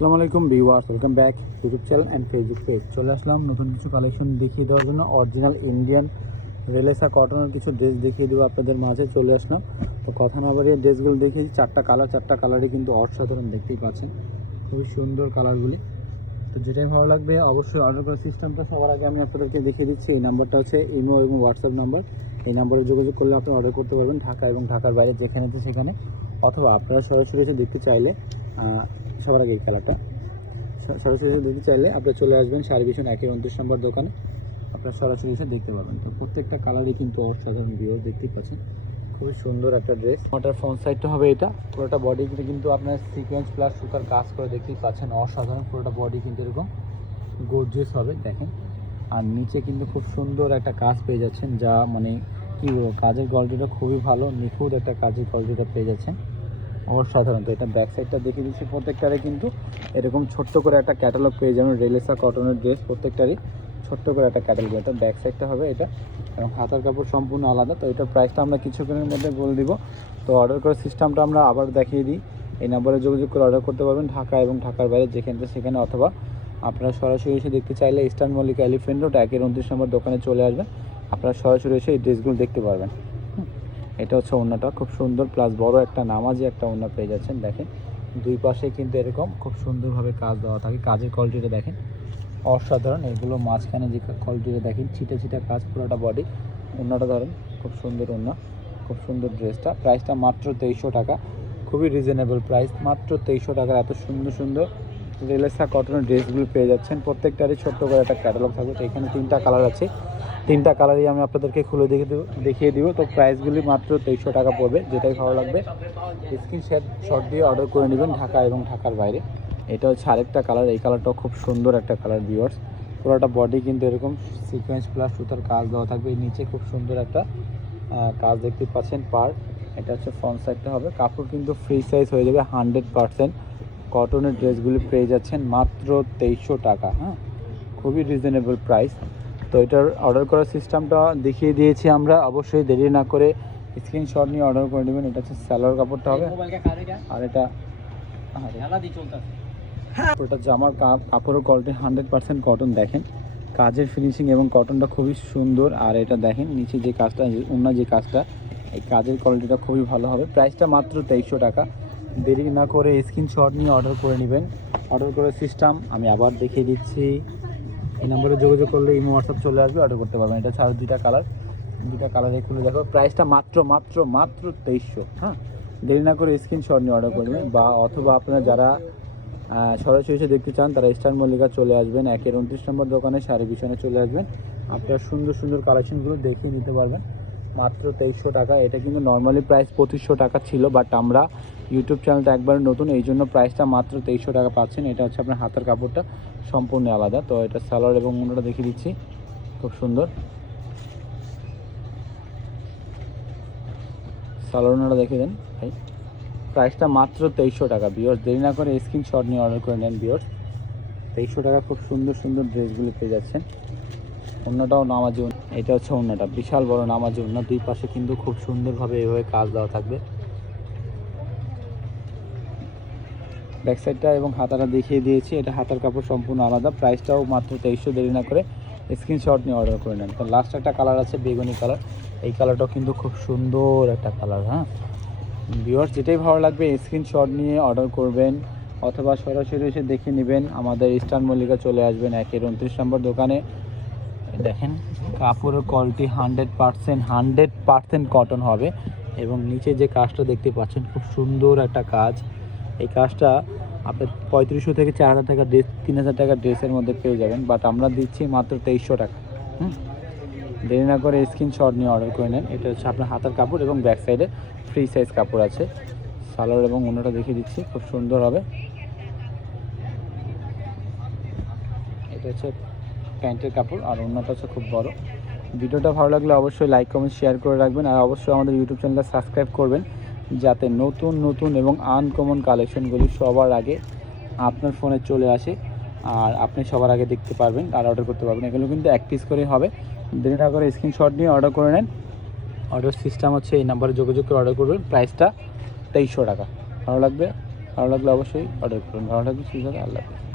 আসসালামু আলাইকুম viewers, welcome back YouTube channel and Facebook page. চলে আসলাম নতুন কিছু কালেকশন দেখিয়ে দেওয়ার জন্য। অরিজিনাল ইন্ডিয়ান রেলেসা কটনের কিছু ড্রেস দেখিয়ে দেবো আপনাদের মাঝে। চলে আসলাম, তো কথা না বাড়িয়ে ড্রেসগুলো দেখিয়েছি। চারটা কালারই কিন্তু অসাধারণ, দেখতেই পাচ্ছেন খুবই সুন্দর কালারগুলি। তো যেটাই ভালো লাগবে অবশ্যই অর্ডার করার সিস্টেমটা সবার আগে আমি আপনাদেরকে দেখিয়ে দিচ্ছি। এই নাম্বারটা হচ্ছে ইমো এবং হোয়াটসঅ্যাপ নাম্বার। এই নাম্বারে যোগাযোগ করলে আপনি অর্ডার করতে পারবেন ঢাকা এবং ঢাকার বাইরে যেখানে সেখানে, অথবা আপনারা সরাসরি এসে দেখতে চাইলে সবার আগে এই কালারটা সরাসরি এসে দেখতে চাইলে আপনারা চলে আসবেন সার্ভিশন 129 নম্বর দোকানে, আপনারা সরাসরি এসে দেখতে পাবেন। তো প্রত্যেকটা কালারই কিন্তু অসাধারণ ভিউ, দেখতেই পাচ্ছেন খুবই সুন্দর একটা ড্রেস। ওটার ফ্রন্ট সাইডটা হবে এটা, পুরোটা বডি কিন্তু আপনার সিকোয়েন্স প্লাস সুতার কাজ করে, দেখতেই পাচ্ছেন অসাধারণ। পুরোটা বডি কিন্তু এরকম গর্জিয়াস হবে দেখেন। আর নিচে কিন্তু খুব সুন্দর একটা কাজ পেয়ে যাচ্ছেন, যা মানে কী বলবো, কাজের কোয়ালিটিটা খুবই ভালো, নিখুঁত একটা কাজের কোয়ালিটিটা পেয়ে যাচ্ছেন অসাধারণ। তো এটা ব্যাক সাইডটা দেখে দিচ্ছি। প্রত্যেকটারে কিন্তু এরকম ছোট্ট করে একটা ক্যাটালগ পেয়ে যাবেন। রেলেসা কটনের ড্রেস প্রত্যেকটারই ছোট্ট করে একটা ক্যাটালগ। এটা ব্যাক সাইডটা হবে এটা, এবং হাতার কাপড় সম্পূর্ণ আলাদা। তো এটার প্রাইসটা আমরা কিছুক্ষণের মধ্যে বলে দিব। তো অর্ডার করার সিস্টেমটা আমরা আবার দেখিয়ে দিই। এই নাম্বারে যোগাযোগ করে অর্ডার করতে পারবেন ঢাকা এবং ঢাকার বাইরে যেখানে সেখানে, অথবা আপনারা সরাসরি এসে দেখতে চাইলে ইস্টার্ন মল্লিকা এলিফেন্ট রোড 129 নম্বর দোকানে চলে আসবেন। আপনারা সরাসরি এসে এই ড্রেসগুলো দেখতে পারবেন। এটা হচ্ছে ওড়নাটা, খুব সুন্দর প্লাস বড় একটা নামাজি একটা ওড়না পেয়ে যাচ্ছেন। দেখেন দুই পাশে কিন্তু এরকম খুব সুন্দরভাবে কাজ দেওয়া থাকে। কাজের কোয়ালিটিটা দেখেন অসাধারণ। এগুলো মাঝখানে যে কোয়ালিটিটা দেখেন, ছিটা ছিটা কাজ, পুরোটা বডি। ওড়নাটা ধরেন খুব সুন্দর ওড়না, খুব সুন্দর ড্রেসটা। প্রাইসটা মাত্র 2300 টাকা, খুবই রিজনেবল প্রাইস, মাত্র 2300 টাকার এত সুন্দর সুন্দর রেলেসা কটনের ড্রেসগুলো পেয়ে যাচ্ছেন। প্রত্যেকটারই ছোট্ট করে একটা ক্যাটালগ থাকবে। তো এখানে 3টা কালার আছে, 3টা কালারই আমি আপনাদেরকে খুলে দেখিয়ে দিব। তো প্রাইসগুলি মাত্র 2300 টাকা পড়বে। যেটাই ভালো লাগবে স্ক্রিনশট দিয়ে অর্ডার করে নেবেন ঢাকা এবং ঢাকার বাইরে। এটা হচ্ছে আরেকটা কালার, এই কালারটাও খুব সুন্দর একটা কালার ভিউয়ার্স। পুরোটা বডি কিন্তু এরকম সিকোয়েন্স প্লাস সুতার কাজ দেওয়া থাকবে। নিচে খুব সুন্দর একটা কাজ দেখতে পাচ্ছেন পার। এটা হচ্ছে ফ্রন্ট সাইডটা হবে। কাপড় কিন্তু ফ্রি সাইজ হয়ে যাবে, 100% কটনের ড্রেসগুলি পেয়ে যাচ্ছেন মাত্র 2300 টাকা। হ্যাঁ, খুবই রিজনেবল প্রাইস। তো এটার অর্ডার করার সিস্টেমটা দেখিয়ে দিয়েছি আমরা। অবশ্যই দেরি না করে স্ক্রিনশট নিয়ে অর্ডার করে নেবেন। এটা হচ্ছে সালোয়ার কাপড়টা হবে, আর এটা ওটা জামার কাপড়ের কোয়ালিটি 100% কটন। দেখেন কাজের ফিনিশিং এবং কটনটা খুবই সুন্দর। আর এটা দেখেন নিচে যে কাজটা, অন্য যে কাজটা, এই কাজের কোয়ালিটিটা খুবই ভালো হবে। প্রাইসটা মাত্র 2300 টাকা। দেরি না করে স্ক্রিনশট নিয়ে অর্ডার করে নেবেন। অর্ডার করার সিস্টেম আমি আবার দেখিয়ে দিচ্ছি। এই নম্বরে যোগাযোগ করলে ইমো হোয়াটসঅ্যাপ চলে আসবে, অর্ডার করতে পারবেন। এটা ছাড়া দুইটা কালারে খুলে দেখো। প্রাইসটা মাত্র 2300। হ্যাঁ, দেরি না করে স্ক্রিনশট নিয়ে অর্ডার করবেন। বা অথবা আপনারা যারা সরাসরি এসে দেখতে চান তারা ইস্টার্ন মল্লিকা চলে আসবেন, 129 নম্বর দোকানে সার্ভিশনে চলে আসবেন। আপনারা সুন্দর সুন্দর কালেকশনগুলো দেখিয়ে নিতে পারবেন মাত্র 2300 টাকা। এটা কিন্তু নর্মালি প্রাইস 2500 টাকা ছিল, বাট আমরা ইউটিউব চ্যানেলটা একবার নতুন, এই জন্য প্রাইসটা মাত্র 2300 টাকা পাচ্ছেন। এটা হচ্ছে আপনার হাতের কাপড়টা সম্পূর্ণ আলাদা। তো এটা সালোয়ার এবং ওড়নাটা দেখিয়ে দিচ্ছি, খুব সুন্দর সালোয়ার ওড়নাটা দেখিয়ে দেন ভাই। প্রাইসটা মাত্র 2300 টাকা। ভিউয়ার্স দেরি না করে স্ক্রিনশট নিয়ে অর্ডার করে নেন। ভিউয়ার্স 2300 টাকা খুব সুন্দর সুন্দর ড্রেসগুলি পেয়ে যাচ্ছেন। ওড়নাটাও নামাজি, এটা হচ্ছে ওড়নাটা, বিশাল বড় নামাজি ওড়না। দুই পাশে কিন্তু খুব সুন্দরভাবে এভাবে কাজ দেওয়া থাকবে। ব্যাক সাইডটা এবং হাতাটা দেখিয়ে দিয়েছি। এটা হাতার কাপড় সম্পূর্ণ আলাদা। প্রাইসটাও মাত্র 2300। দেরি না করে স্ক্রিনশট নিয়ে অর্ডার করে নেন। তো লাস্ট একটা কালার আছে বেগুনি কালার, এই কালারটাও কিন্তু খুব সুন্দর একটা কালার। হ্যাঁ ভিউয়ার্স, যেটাই ভালো লাগবে স্ক্রিনশট নিয়ে অর্ডার করবেন, অথবা সরাসরি এসে দেখে নেবেন। আমাদের ইস্টার্ন মল্লিকা চলে আসবেন 129 নম্বর দোকানে। দেখেন কাপড়ের কোয়ালিটি 100% কটন হবে। এবং নিচে যে কাজটা দেখতে পাচ্ছেন খুব সুন্দর একটা কাজ। এই কাজটা আপনার 3500 থেকে 4000 টাকা ড্রেস, 3000 টাকা ড্রেসের মধ্যে পেয়ে যাবেন, বাট আমরা দিচ্ছি মাত্র 2300 টাকা। দেরি না করে স্ক্রিনশট নিয়ে অর্ডার করে নেন। এটা হচ্ছে আপনার হাতের কাপড় এবং ব্যাক সাইডে ফ্রি সাইজ কাপড় আছে। সালোয়ার এবং ওড়নাটা দেখিয়ে দিচ্ছি, খুব সুন্দর হবে। এটা হচ্ছে প্যান্টের কাপড়, আর ওড়নাটা হচ্ছে খুব বড়। ভিডিওটা ভালো লাগলে অবশ্যই লাইক কমেন্ট শেয়ার করে রাখবেন। আর অবশ্যই আমাদের ইউটিউব চ্যানেলটা সাবস্ক্রাইব করবেন, যাতে নতুন নতুন এবং আনকমন কালেকশনগুলি সবার আগে আপনার ফোনে চলে আসে, আর আপনি সবার আগে দেখতে পারবেন আর অর্ডার করতে পারবেন। এগুলো কিন্তু 1 পিস করে হবে। দেরি না করে স্ক্রিনশট নিয়ে অর্ডার করে নেন। অর্ডার সিস্টেম হচ্ছে এই নাম্বারে যোগাযোগ করে অর্ডার করবেন। প্রাইসটা 2300 টাকা। ভালো লাগবে ভালো লাগলে অবশ্যই অর্ডার করুন। ভালো থাকবেন, সুস্থ থাকবেন, আল্লাহ হাফেজ।